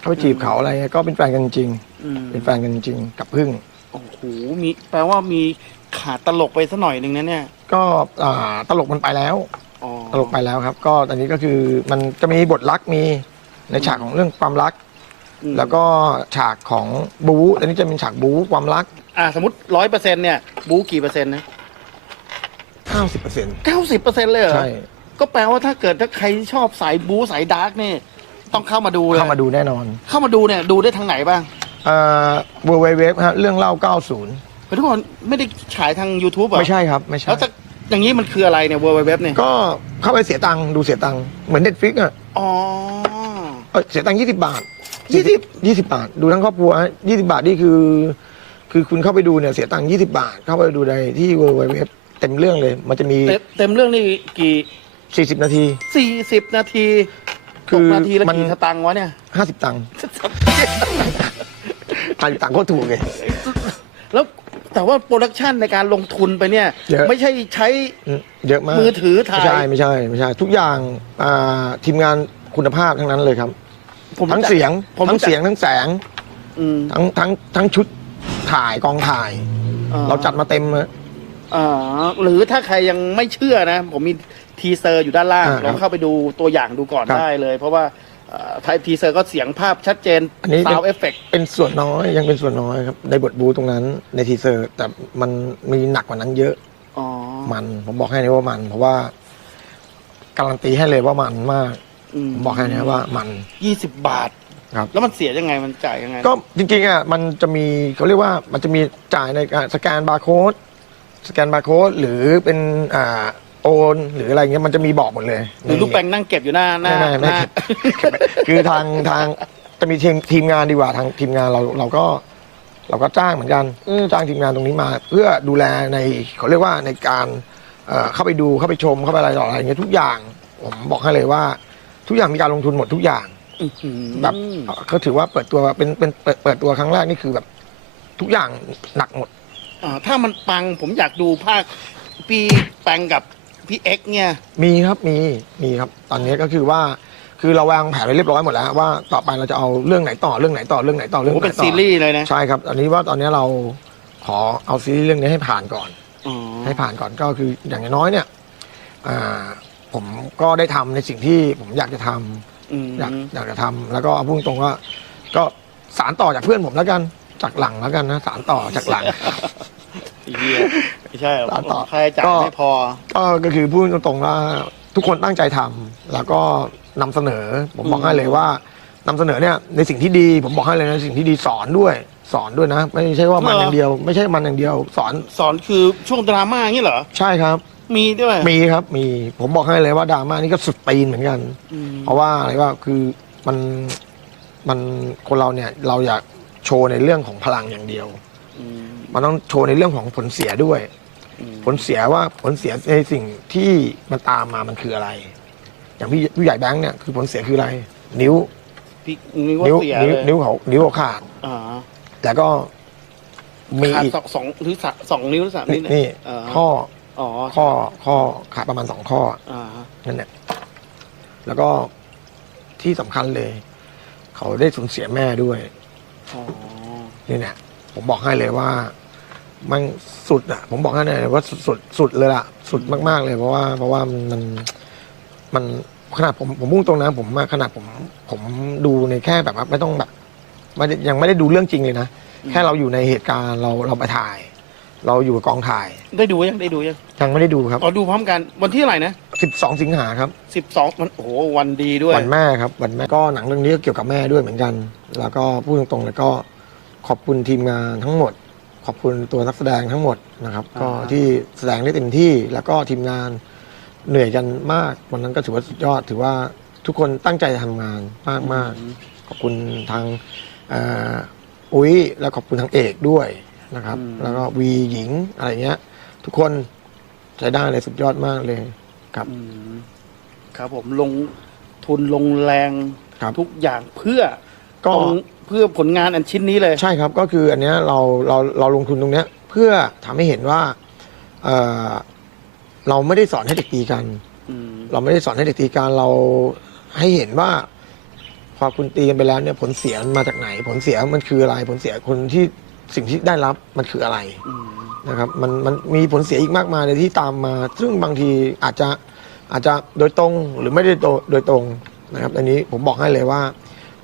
S2: เข้าไปจีบเขาอะไรเงี้ยก็เป็นแฟนกันจริง
S1: อืม
S2: เป็นแฟนกันจริงกับพึ่ง
S1: โอ้โหมีแปลว่ามีขาดตลกไปสักหน่อยหนึ่งนะเนี่ย
S2: ก็อ่าตลกมันไปแล้ว
S1: อ๋อ
S2: ตลกไปแล้วครับ ก็ตอนนี้ก็คือมันจะมีบทรักมีในฉากของเรื่องความรัก
S1: อืม
S2: แล้วก็ฉากของบู๊อันนี้จะเป็นฉากบู๊ความรัก
S1: อ่าสมมติร้อยเปอร์เซ็นต์เนี่ยบูกี่เปอร์เซ็นต์นะ
S2: 90เปอร์เซ็นต์
S1: เก้าสิบเปอร์เซ็นต์เลยเหรอ
S2: ใช่
S1: ก็แปลว่าถ้าเกิดถ้าใครชอบสายบูสายดาร์กนี่ต้องเข้ามาดูเลย
S2: เข้ามาดูแน่นอน
S1: เข้ามาดูเนี่ยดูได้ทางไหนบ้าง
S2: เอ่อเวอร์เวฟฮะเรื่องเล่า 90
S1: เฮ้ยทุกคนไม่ได้ฉายทาง YouTube เหรอ
S2: ไม่ใช่ครับไม่ใช่
S1: แล้วจะอย่างนี้มันคืออะไรเนี่ย World Wide Web เนี่ย
S2: ก็เข้าไปเสียตังค์ดูเสียตังค์เหมือนเน็ตฟิกอะ
S1: อ๋อ
S2: เอ้ยเสียตังค์ยี่สิบาท
S1: ยี่สิบ
S2: ยี่สิบาท ดูทั้งครอบครัวยี่สิบาทนี่คือ คือคุณเข้าไปดูเนี่ยเสียตังค์ยี่สิบาท เข้าไปดูในที่เว็บเต็มเรื่องเลย มันจะมี
S1: เต็มเต็มเรื่องนี่กี่
S2: สี่สิบนาที
S1: สี่สิบนาที
S2: คื
S1: ตก
S2: อ
S1: นาทีละ
S2: มัน
S1: กี่สตังค์วะเนี่ย
S2: ห้าสิบตังค์ห้าสิบตังค์ก็ถูกเลย
S1: แล้วแต่ว่าโปรดักชันในการลงทุนไปเนี่ย
S2: เยอะ
S1: ไม่ใช่ใช้
S2: อืมเยอะมาก
S1: มือถือถ่าย
S2: ไม่ใช่ ไม่ใช่ ไม่ใช่ ทุกอย่างอ่าทีมงานคุณภาพทั้งนั้นเลยครับ
S1: ผม
S2: ทั้ง
S1: รู้จัก
S2: เสียง
S1: ผม
S2: ทั้ง
S1: รู้จัก
S2: เสียงทั้งแสง
S1: อืม
S2: ทั้งทั้งทั้งชุดถ่ายกองถ่าย
S1: อ่
S2: เราจัดมาเต็มเลย
S1: อ่าหรือถ้าใครยังไม่เชื่อนะ ผมมีทีเซอร์อยู่ด้านล่าง
S2: อ่า
S1: ลองเข้าไปดูตัวอย่างดูก่อน
S2: ครับ
S1: ได้เลย เพราะว่าท้ายทีเซอร์ก็เสียงภาพชัดเจน
S2: อันนี้
S1: ซาวเอฟเฟก
S2: เป็นส่วนน้อยยังเป็นส่วนน้อยครับในบทบูตรงนั้นในทีเซอร์แต่มันมีหนักกว่านั้นเยอะ
S1: อ๋อ
S2: มัน ผมบอกให้เลยว่ามัน เพราะว่าการันตีให้เลยว่ามันมาก ผมบอกให้นะว่ามัน
S1: ยี่สิบบาท
S2: ครับ
S1: แล้วมันเสียยังไงมันจ่ายยังไง
S2: ก็จริงๆอะมันจะมีเขาเรียกว่ามันจะมีจ่ายในการสแกนบาร์โค้ดสแกนบาร์โค้ดหรือเป็นอ่าโอนหรืออะไรเงี้ยมันจะมีบอกหมดเลย
S1: หรือลูกแปงนั่งเก็บอยู่หน้าหน้า
S2: ไม่ไม่
S1: ห
S2: ไม่
S1: น้า
S2: เก็บคือทางทางจะมีทีมทีมงานดีกว่าทางทีมงานเราเราก็ เราก็จ้างเหมือนกันจ้างทีมงานตรงนี้มา เพื่อดูแลในเขาเรียกว่าในการเอ่อเข้าไปดูเข้าไปชมเข้าไปอะไรต่ออะไรเงี้ยทุกอย่างผมบอกให้เลยว่า ทุกอย่างมีการลงทุนหมดทุกอย่าง
S1: อื้อหือ
S2: แบบก็ถือว่าเปิดตัวเป็นเป็นเปิดเปิดตัวครั้งแรกนี่คือแบบ ทุกอย่างหนักหมด
S1: อ่าถ้ามันปังผมอยากดูภาคพี่แปงกับพี่เอ็กซ์เนี่ย
S2: มีครับมีมีครับ ตอนนี้ก็คือว่า คือเราวางแผนไว้เรียบร้อยหมดแล้ว ว่าต่อไปเราจะเอาเรื่องไหนต่อเรื่องไหนต่อเรื่องไหนต่อเรื่อง
S1: โอ้
S2: ไหน
S1: เป็น
S2: ต่อ
S1: ซีรีส์เลยนะ
S2: ใช่ครับตอนนี้ว่าตอนนี้เราขอเอาซีรีส์เรื่องนี้ให้ผ่านก่อน
S1: อ๋อ
S2: ให้ผ่านก่อนก็คืออย่างน้อยเนี่ยอ่า ผมก็ได้ทำในสิ่งที่ผมอยากจะทำ
S1: อืม
S2: อยากอยากจะทำแล้วก็เอาพูดตรงๆว่า ก็สารต่อจากเพื่อนผมแล้วกันจากหลังแล้วกันนะสารต่อจากหลัง
S1: ไอ้เหี้ยไม่ใช่หรอก
S2: ต่อต่อ
S1: ค่าใช้จ่าย
S2: ก็
S1: ไม่พอ
S2: ก็ก็คือพูดตรงๆว่าทุกคนตั้งใจทำแล้วก็นำเสนอ ผมบอก
S1: อืม
S2: ให้เลยว่านำเสนอเนี่ยในสิ่งที่ดี ผมบอกให้เลยนะสิ่งที่ดีสอนด้วย สอนด้วยนะ ไม่ใช่ว่ามันอย่างเดียว ไม่ใช่มันอย่างเดียว สอน
S1: สอนคือช่วงดราม่าอย่างนี้เหรอ
S2: ใช่ครับ
S1: มีด้วย
S2: มีครับมีผมบอกให้เลยว่าดราม่านี่ก็สุดตีนเหมือนกัน
S1: อืม
S2: เพราะว่าอะไรว่าคือมันมันคนเราเนี่ยเราอยากโชว์ในเรื่องของพลังอย่างเดียว
S1: อืม
S2: มันต้องโชว์ในเรื่องของผลเสียด้วย
S1: อืม
S2: ผลเสียว่าผลเสียในสิ่งที่มันตามมามันคืออะไร อย่างพี่ผู้ใหญ่แบงค์เนี่ยคือผลเสียคืออะไร นิ้ว
S1: พี่นึกว่า
S2: นิ้ว
S1: เสีย
S2: นิ้ว
S1: เลย
S2: นิ้วเขานิ้วเขาขาด
S1: อ่า
S2: แล้วก็มี
S1: ขาด
S2: อีก
S1: สองสองหรือสามสองนิ้วหรือสาม
S2: นี่
S1: นิ้ว
S2: นี่
S1: เออ
S2: ข้อ
S1: อ๋อ
S2: ข้อข้อขาดประมาณสองข้อ
S1: อ่า
S2: นั่นแหละแล้วก็ที่สำคัญเลย เขาได้สูญเสียแม่ด้วย
S1: อ๋อ
S2: นี่เนี่ยผมบอกให้เลยว่า มันสุดอะผมบอกให้เลยว่าสุดสุดสุดเลยล่ะ สุดมาก ๆ เลยเพราะว่า เพราะว่ามันมันขนาดผมผมมุ่งตรงนะผมมาขนาดผมผมดูในแค่แบบว่าไม่ต้องแบบไม่ได้ยังไม่ได้ดูเรื่องจริงเลยนะ แค่เราอยู่ในเหตุการณ์เราเราไปถ่าย เราอยู่กับกองถ่าย
S1: ได้ดูยังได้ดูยัง
S2: ยังไม่ได้ดูครับ
S1: อ๋อดูพร้อมกันวันที่เท่าไหร่นะ
S2: 12 สิงหาครับ
S1: สิบสองมันโอ้โหวันดีด้วย
S2: วันแม่ครับวันแม่ก็หนังเรื่องนี้ก็เกี่ยวกับแม่ด้วยเหมือนกัน แล้วก็พูดตรงๆเลยก็ขอบคุณทีมงานทั้งหมด ขอบคุณตัวนักแสดงทั้งหมดนะครับ
S1: อ่า
S2: ก็ที่แสดงได้เต็มที่แล้วก็ทีมงานเหนื่อยกันมากวันนั้นก็ถือว่าสุดยอด ถือว่าทุกคนตั้งใจทำงานมากมากๆขอบคุณทางเอ่ออุ้ยแล้วขอบคุณทางเอกด้วย นะครับ แล้วก็วีหญิงอะไรเงี้ย ทุกคนใช้ได้เลยสุดยอดมากเลยครับ
S1: อืมครับผมลงทุนลงแรง
S2: ครับ
S1: ทุกอย่างเพื่อ
S2: ก็
S1: ตรงเพื่อผลงานอันชิ้นนี้เลย
S2: ใช่ครับ ก็คืออันเนี้ยเราเราเราลงทุนตรงเนี้ย เพื่อทำให้เห็นว่าเอ่อเราไม่ได้สอนให้เด็กตีกัน
S1: อืม
S2: เราไม่ได้สอนให้เด็กตีกันเราให้เห็นว่า พอคุณตีกันไปแล้วเนี่ยผลเสียมันมาจากไหน ผลเสียมันคืออะไรผลเสียคนที่ สิ่งที่ได้รับมันคืออะไร
S1: อืม
S2: นะครับมันมันมีผลเสียอีกมากมายเลยที่ตามมา ซึ่งบางทีอาจจะอาจจะโดยตรงหรือไม่ได้โดยโดยตรงนะครับอันนี้ผมบอกให้เลยว่า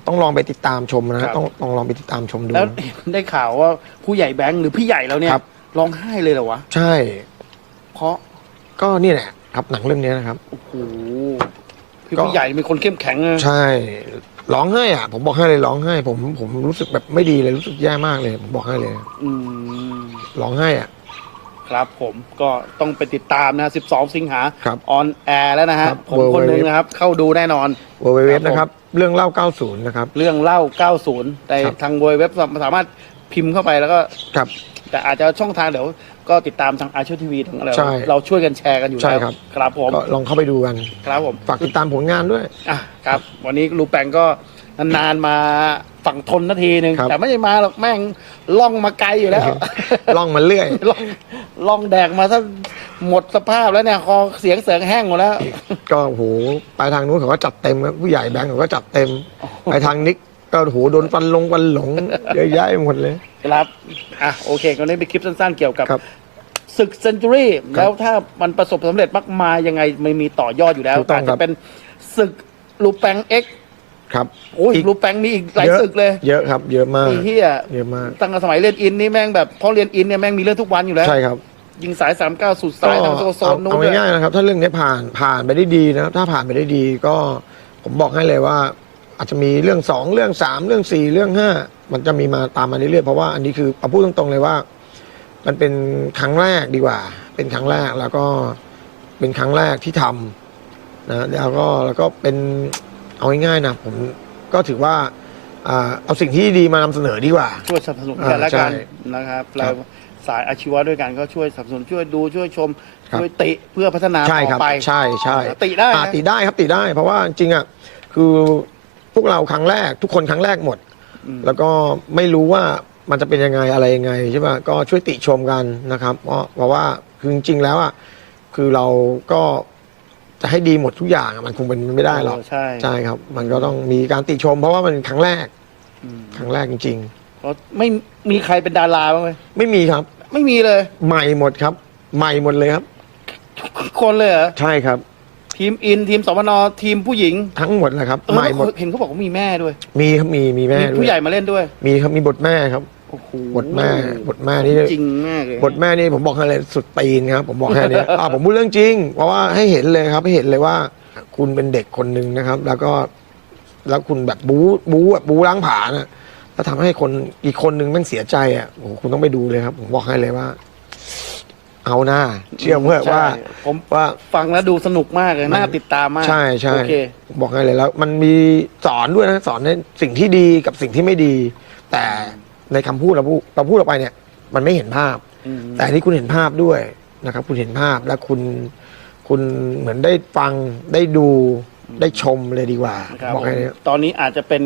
S2: ต้องลองไปติดตามชมนะฮะต้องต้องลองไปติดตามชมดู
S1: แล้วเห็นได้ข่าวว่าผู้ใหญ่แบงค์หรือพี่ใหญ่แล้วเนี่ย
S2: ครับ
S1: ร้องไห้เลยเหรอวะ
S2: ใช่
S1: เพราะ
S2: ก็นี่แหละครับหนังเรื่องนี้นะครับ
S1: โอ้โหพี่
S2: ก็
S1: ผู้ใหญ่เป็นคนเข้มแข็งนะ
S2: ใช่ ร้องไห้อะผมบอกให้เลยร้องไห้ ผมผมรู้สึกแบบไม่ดีเลยรู้สึกแย่มากเลย ผมบอกให้เลย
S1: อืม
S2: ร้องไห้อะ
S1: ครับผมก็ต้องไปติดตามนะ 12 สิงหา
S2: ครับ
S1: ออนแอร์แล้วนะฮะ
S2: ครับ
S1: ผมคนหนึ่งนะครับ เข้าดูแน่นอน
S2: w w
S1: ครั
S2: w
S1: บผม
S2: นะครับ เรื่องเล่า 90 นะครับ
S1: เรื่องเล่า 90แต่
S2: ครับ
S1: ทางเว็บสามารถพิมพ์เข้าไปแล้วก็
S2: ครับ
S1: แต่อาจจะช่องทางเดี๋ยว ก็ติดตามทางอาชีพทีวีทั้งอะไร
S2: ใช่
S1: เราช่วยกันแชร์กันอยู่
S2: ใช่
S1: แล้ว
S2: ครับ
S1: ครับผม
S2: ก็ลองเข้าไปดูกัน
S1: ครับผม
S2: ฝากติดตามผลงานด้วย
S1: อะครับ วันนี้ลูแปงก็นานๆมาฝั่งทนนาทีหนึ่ง
S2: ครับ
S1: แต่ไม่ได้มาหรอกแม่งล่องมาไกลอยู่แล้ว
S2: ล่องมาเรื่อย
S1: ล่องล่องแดกมาซะหมดสภาพแล้วเนี่ยคอเสียงเสียงแห้งหมดแล้ว
S2: ก็โหไปทางนู้นเขาก็จัดเต็มครับผู้ใหญ่แบงก์เขาก็จัดเต็ม ไปทางนิกก็โหโดนฟันลงฟันหลงเยอะแยะไปหมดเลย
S1: ครับ อะ โอเคก็นี้เป็นคลิปสั้นๆ เกี่ยวกับ
S2: ครับ
S1: ศึกเซนจูรี่แล้วถ้ามันประสบสำเร็จมากมายยังไงไม่มีต่อยอดอยู่แล้ว
S2: ถูกต้อง
S1: อาจ
S2: ครั
S1: จะ
S2: บ
S1: เป็นศึกลูแปงเอ็ก
S2: ครับ
S1: โอ้ย
S2: อีก
S1: ลูแปงมีอีกหลาย
S2: เยอะ
S1: ศึกเลย
S2: เยอะครับ เยอะมาก
S1: ไอ้เฮีย
S2: เยอะมาก
S1: ตั้งแต่สมัยเรียนอินนี่แม่งแบบพอเรียนอินเนี่ยแม่งมีเรื่องทุกวันอยู่แล้ว
S2: ใช่ครับ
S1: ยิงสายสามเก้าสุด
S2: ก็
S1: สายทางโซโซ
S2: เอา
S1: นนู้น
S2: เอา
S1: ด้วย
S2: ง่ายๆนะครับ ถ้าเรื่องนี้ผ่านผ่านไปได้ดีนะครับ ถ้าผ่านไปได้ดีก็ผมบอกให้เลยว่า อาจจะมีเรื่องสองเรื่องสามเรื่องสี่เรื่องห้ามันจะมีมาตามมาเรื่อยๆเพราะว่าอันนี้คือเอาพูดตรงๆเลยว่า มันเป็นครั้งแรกดีกว่า เป็นครั้งแรกแล้วก็เป็นครั้งแรกที่ทำนะแล้วก็แล้วก็เป็นเอาง่ายๆนะผมก็ถือว่าอ่าเอาสิ่งที่ดีมานำเสนอดีกว่า
S1: ช่วยสนับสนุนกันและกัน
S2: อ่าใช่
S1: นะครับ
S2: ครั
S1: เรา
S2: บ
S1: สายอาชีวะด้วยกันก็ช่วยสนับสนุนช่วยดูช่วยชม
S2: ครับ
S1: ช่วยติเพื่อพัฒนา
S2: ใช่
S1: ต่
S2: ครั
S1: อบไป
S2: ใช่ใช่
S1: ติได้นะ
S2: อ่าติได้ครับติได้ เพราะว่าจริงๆอะคือพวกเราครั้งแรกทุกคนครั้งแรกหมด
S1: อืม
S2: แล้วก็ไม่รู้ว่า มันจะเป็นยังไงอะไรยังไงใช่ไหมก็ช่วยติชมกันนะครับ เพราะเพราะว่าคือจริงๆแล้วอะคือเราก็จะให้ดีหมดทุกอย่างอะมันคงเป็นไม่ได้หรอก
S1: เออใช่
S2: ใช่ครับ มันก็ต้องมีการติชม เพราะว่ามันครั้งแรก
S1: อืม
S2: ครั้งแรกจริง
S1: เพราะไม่มีใครเป็นดาราบ้างไหม
S2: ๆ ไม่มีครับ
S1: ไม่มีเลย
S2: ใหม่หมดครับ ใหม่หมดเลยครับ
S1: คนเลยเหรอ
S2: ใช่ครับ
S1: ทีมอินทีมสพนทีมผู้หญิง
S2: ทั้งหมดเลยครับ
S1: เออ
S2: ใหม่หมด
S1: เห็นเขาบอกว่ามีแม่ด้วย
S2: มีครับมีมีแม่
S1: มี
S2: ด้วย
S1: ผู้ใหญ่มาเล่นด้วย
S2: มีครับมีบทแม่ครับ
S1: โอ้โห
S2: บทแม่บทแม่นี่
S1: จริงมากเลย
S2: บทแม่นี่ผมบอกให้เลยสุดตีนครับ ผมบอกแค่เนี้ยอ่าผมพูดเรื่องจริง เพราะว่าให้เห็นเลยครับให้เห็นเลยว่า คุณเป็นเด็กคนหนึ่งนะครับ แล้วก็แล้วคุณแบบบู๊บู๊แบบบู๊ล้างผลาญนะแล้วทำให้คนอีกคนหนึ่งแม่งเสียใจอะโอ้โหคุณต้องไปดูเลยครับ ผมบอกให้เลยว่า เอาหน้า เชื่อเพื่อว่า
S1: ใช่ผม
S2: ว่า
S1: ฟังแล้วดูสนุกมากเลย
S2: มัน
S1: น่าติดตามมาก
S2: ใช่ใช่
S1: โอเค
S2: ผมบอกให้เลยแล้ว มันมีสอนด้วยนะสอนในสิ่งที่ดีกับสิ่งที่ไม่ดี แต่ ในคำพูดเราพูดเราพูดออกไปเนี่ย มันไม่เห็นภาพ
S1: อืม
S2: แต่อันนี้คุณเห็นภาพด้วยนะครับ คุณเห็นภาพและคุณ คุณเหมือนได้ฟังได้ดูได้ชมเลยดีกว่า
S1: ครับ
S2: บอกให้
S1: ผม
S2: เนี่ย
S1: ตอนนี้อาจจะเป็น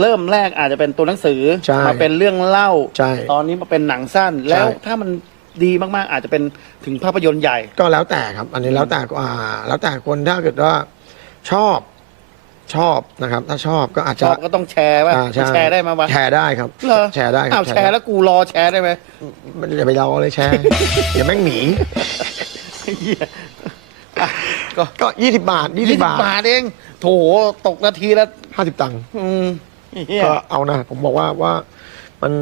S1: เริ่มแรกอาจจะเป็นตัวหนังสือ
S2: ใช่
S1: มาเป็นเรื่องเล่า
S2: ใช่
S1: ตอนนี้มาเป็นหนังสั้น
S2: ใช่
S1: แล้วถ้ามันดีมากๆ อาจจะเป็นถึงภาพยนตร์ใหญ่
S2: ก็แล้วแต่ครับ อันนี้แล้วแต่อ่าแล้วแต่คนถ้าเกิดว่าชอบ ชอบนะครับ ถ้าชอบก็อาจ
S1: ช
S2: จะ
S1: อบก็ต้องแชร์ว่า
S2: อ่าใช่
S1: แชร์ได้ไหมวะ
S2: แชร์ได้ครับ
S1: เหรอ
S2: แชร์ได้ครั
S1: อ้า
S2: บ
S1: วแชร์แล้วกูรอแชร์ได้ไหม
S2: มันอย่าไปรอเลยแชร์เดี๋ยวแม่งหนี
S1: เหี้ยอะก็
S2: ก็ยี่สิบบาทยี่สิ
S1: ยี่
S2: บ
S1: สิ
S2: บาท
S1: บาทเองโถตกนาทีละ
S2: ห้าสิบตังค์
S1: อืมเหี้ย
S2: ก็เอานะ ผมบอกว่าว่า มัน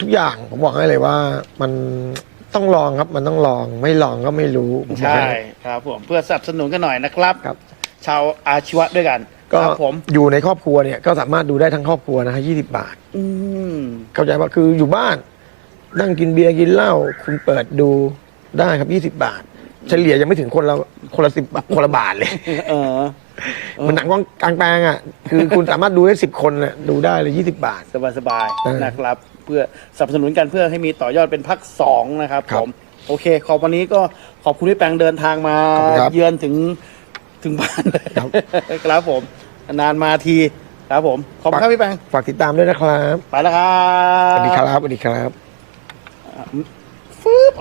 S2: ทุกอย่างผมบอกให้เลยว่า มันต้องลองครับมันต้องลองไม่ลองก็ไม่รู้ผมบอก
S1: ใช่
S2: ให้
S1: ครับผมเพื่อสนับสนุนกันหน่อยนะครับ
S2: ครับ
S1: ชาวอาชีวะด้วยกัน
S2: ก็
S1: ครับผม
S2: อยู่ในครอบครัวเนี่ยก็สามารถดูได้ทั้งครอบครัวนะฮะยี่สิบาท
S1: อืม
S2: เข้าใจว่าคืออยู่บ้าน นั่งกินเบียร์กินเหล้าคุณเปิดดูได้ครับยี่สิบาท เฉลี่ยยังไม่ถึงคนละคนละสิบบาทคนละบาทเลย
S1: เออ
S2: มันหนังกลางแปลงอะ คือคุณสามารถดูได้สิบคนน่ะดูได้เลยยี่สิบาท
S1: สบายสบายๆ
S2: เออ
S1: นะครับ เพื่อสนับสนุนกันเพื่อให้มีต่อยอดเป็นพักสองนะครับ
S2: ครั
S1: ผ
S2: บ
S1: ม โอเค ขอบวันนี้ก็ขอบคุณพี่แปงเดินทางมา
S2: ขอบคุณครับ
S1: เยือนถึง ถึงบ้านเลย
S2: ครับ
S1: ครับผม นานมาทีครับผม ขอบคุณครับพี่แปง
S2: ฝากติดตามด้วยนะครับ
S1: ไปแล้วครับ
S2: สวัสดีครับสวัสดีครับ
S1: ฟืบ